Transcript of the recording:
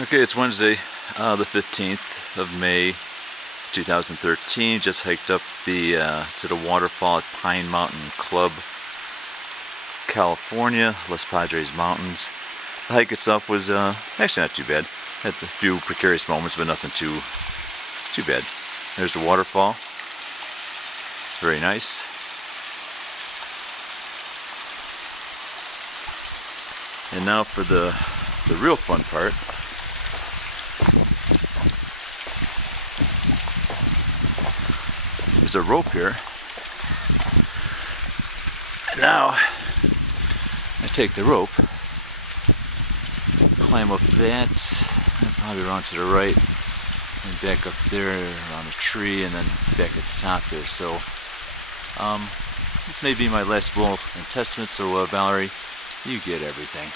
Okay, it's Wednesday, the 15th of May, 2013. Just hiked up to the waterfall at Pine Mountain Club, California, Padres Mountains. The hike itself was actually not too bad. Had a few precarious moments, but nothing too bad. There's the waterfall. Very nice. And now for the real fun part. There's a rope here. And now I take the rope, climb up that, and probably around to the right, and back up there around a tree, and then back at the top there. So this may be my last will and testament, so Valerie, you get everything.